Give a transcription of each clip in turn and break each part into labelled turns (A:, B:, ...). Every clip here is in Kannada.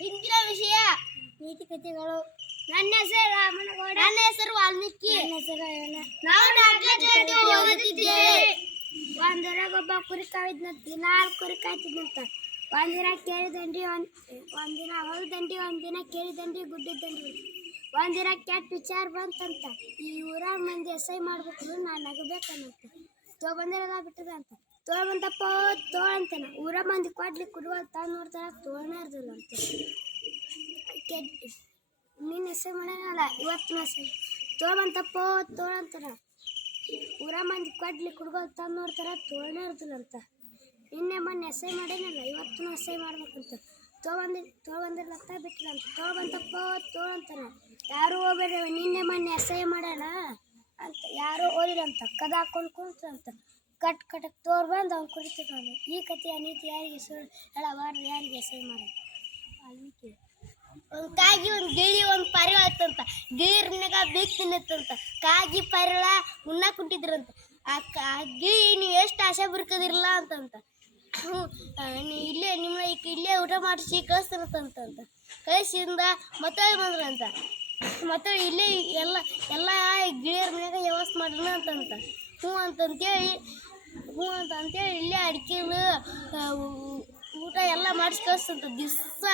A: ಹಿಂದಿನ ವಿಷಯ.
B: ನೀತಿ ಕಥೆಗಳು.
A: ನನ್ನ ಹೆಸರು ರಾಮನಗೌಡ. ನನ್ನ ಹೆಸರು ವಾಲ್ಮೀಕಿ.
B: ನನ್ನ ಹೆಸರು ಏನ
A: ನಾವು ನಾಲ್ಕನೇ ತರಗತಿ ಓದುತ್ತಿದ್ದೇವೆ. ಒಂದರಾಗ ಒಬ್ಬ ಕುರಿ ಕಾಯ್ದಂತ ನಾಲ್ಕು ಕುರಿ ಕಾಯ್ತಿದ್ದಂತ. ಒಂದಿನ ಕೇಳಿದಂಡಿ ಒಂದ್ ಒಂದಿನ ಹೊಲದಂಡಿ ಒಂದಿನ ಕೇಳಿದಂಡಿ ಗುಡ್ಡಿದ್ದಂಡಿ ಒಂದಿನ ಕೆಟ್ಟ ವಿಚಾರ ಬಂತಂತ. ಈ ಊರ ಮಂದಿ ಐ ಮಾಡ್ಬೇಕು ನಾನು ನಗಬೇಕನ್ನಂತ ತೋ ಬಂದಿರಲ್ಲ ಬಿಟ್ಟದ ಅಂತ ತೋಳ್ ಅಂತಾನೆ. ಊರ ಮಂದಿ ಕೊಡ್ಲಿ ಕುಡುವ ತಂದು ನೋಡ್ತಾರ ತೋಳನೇ ಇರ್ದಿಲ್ಲ ಅಂತ ಕೆಟ್ಟ, ನಿನ್ನ ಹೆಸರು ಮಾಡ್ಯಾನಲ್ಲ ಇವತ್ತು ಹೆಸರು. ತೋಳ್ ಬಂತಪ್ಪ ತೋಳ್ ಅಂತಾರ. ಊರ ಮಂದಿ ಕೊಡ್ಲಿ ಕುಡ್ಗೋಲ್ ತಂದು ನೋಡ್ತಾರ ತೋಳನೇ ಇರ್ದಿಲ್ಲಂತ ನಿನ್ನೆ ಮೊನ್ನೆ ಎಸೈ ಮಾಡೇನಲ್ಲ ಇವತ್ತು ಎಸೈ ಮಾಡ್ಬೇಕಂತ. ತೊಗೊಂಡಿ ತೊಗೊಂಡಿರ್ಲತ್ತ ಬಿಟ್ಟಿರಂತ ತೋ ಅಂತಾನ. ಯಾರು ಹೋಗ್ಬೇಡ ನಿನ್ನೆ ಮೊನ್ನೆ ಎಸೈ ಮಾಡೋಣ ಅಂತ. ಯಾರು ಓದಿರಂತ ಕದ ಹಾಕೊಂಡು ಕುಂತ್ರಂತ ಕಟ್ ಕಟಕ್ ತೋರ್ ಬಂದು ಅವ್ನು ಕುಡಿತಿದ್ದಾನೆ ಈ ಕಥೆಯ ನೀತಿ ಯಾರಿಗೆ ಸುಳ್ಳು ಹೇಳಬಾರ್ದು, ಯಾರಿಗೆ ಹೆಸರು ಮಾಡೋದು ಒಂದು ಕಾಗಿ, ಒಂದು ಗಿಳಿ, ಒಂದು ಪರಿಳ ಆಯ್ತಂತ ಗಿಳಿರ್ನಾಗ ಬೇಕ್ ತಿನ್ನತ್ತಂತ. ಕಾಗಿ ಪರಿಳ ಉಣ್ಣ ಕುಂಟಿದ್ರಂತ. ಆ ಗಿಳಿ ನೀವು ಎಷ್ಟು ಆಸೆ ಬರ್ಕದಿರಲ್ಲ ಅಂತಂತ. ಹ್ಞೂ ಇಲ್ಲೇ ನಿಮ್ಮ ಇಲ್ಲೇ ಊಟ ಮಾಡಿಸಿ ಕಳಿಸ್ತಿರತ್ತಂತ ಕಳಿಸಿಂದ ಮತ್ತೆ ಬಂದ್ರಂತ. ಮತ್ತೆ ಇಲ್ಲೇ ಎಲ್ಲ ಎಲ್ಲ ಗಿಳಿಯರ ಮನ್ಯಾಗ ವ್ಯವಸ್ಥೆ ಮಾಡ್ರಿ ಅಂತಂತ ಹ್ಞೂ ಅಂತಂತೇಳಿ ಹ್ಞೂ ಅಂತಂತೇಳಿ ಇಲ್ಲೇ ಅಡಿಕೆದು ಊಟ ಎಲ್ಲ ಮಾಡಿಸಿ ಕಳಿಸ್ತಂತ ದಿವಸ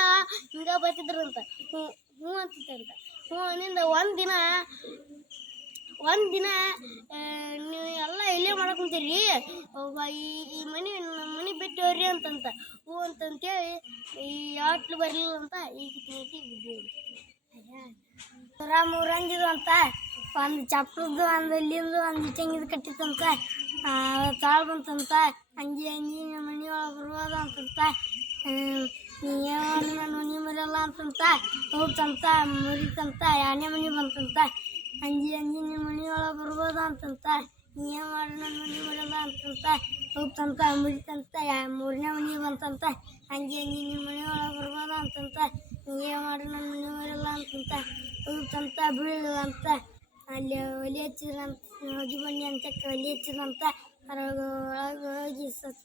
A: ಹಿಂಗ ಬರ್ತಿದ್ರಂತ. ಹ್ಞೂ ಹ್ಞೂ ಅಂತಿತ್ತಂತ ಹ್ಞೂ ನಿಂದ ಒಂದು ದಿನ ಒಂದು ದಿನ ನೀವು ಎಲ್ಲ ಇಲ್ಲೇ ಮಾಡ್ಕೊಂತೀರಿ ಒಬ್ಬ ಈ ಈ ಮನೆ, ನಮ್ಮ ಮನೆ ಬಿಟ್ಟು ಹೋಗ್ರಿ ಅಂತಂತ. ಹ್ಞೂ ಅಂತಂತೇಳಿ ಈ ಆಟ್ಲು ಬರಲಿಲ್ಲ ಅಂತ, ಈಗ ನೀತಿ ಬಿದ್ದೀವಿ ರಾಮು ಊರಂಗಿದು ಅಂತ. ಒಂದು ಚಪ್ಪಲದ್ದು ಒಂದು ಇಲ್ಲಿಂದು ಒಂದು ಇಟ್ಟಂಗಿದು ಕಟ್ಟಿತ್ತಂತ ತಾಳು ಬಂತಂತ ಅಂಜಿ ಅಂಜಿ ನಮ್ಮ ಮನೆ ಒಳಗೆ ಬರ್ಬೋದು ಅಂತಂತ ನೀನು ನನ್ನ ಮನೆ ಮರೆಯಲ್ಲ ಅಂತಂತ ಹೋಗ್ತಂತ ಮುರಿತಂತ ಎರಡನೇ ಮನೆ ಬಂತಂತ ಅಂಜಿ ಅಂಜಿ ನಿಮ್ಮ ಮನೆ ಒಳಗೆ ಬರ್ಬೋದು ಅಂತಂತ ನೀ ಏನು ಮಾಡಿ ನನ್ನ ಮನೆ ಮರೆಯಲ್ಲ ಅಂತಂತ ಹೋಗ್ತಂತ ಮುರಿತಂತ ಯಾ ಮೂರನೇ ಮನೆ ಬಂತಂತ ಅಂಜಿ ಅಂಜಿ ನಿಮ್ಮ ಮನೆ ಒಳಗೆ ಬರ್ಬೋದು ಅಂತಂತ ನೀ ಏನು ಮಾಡಿ ನನ್ನ ಮನೆ ಮರೆಯಲ್ಲ ಅಂತಂತ ಹೋಗ್ತಂತ ಬೀಳಂತ ಅಲ್ಲಿ ಒಲಿ ಹಚ್ಚಿದ್ರಂತ ಹೋಗಿ ಬನ್ನಿ ಅಂತ ಒಲಿ ಹಚ್ಚಿದ್ರಂತ ಅದ್ರೊಳಗೆ ಒಳಗೆ ಹೋಗಿ ಸತ್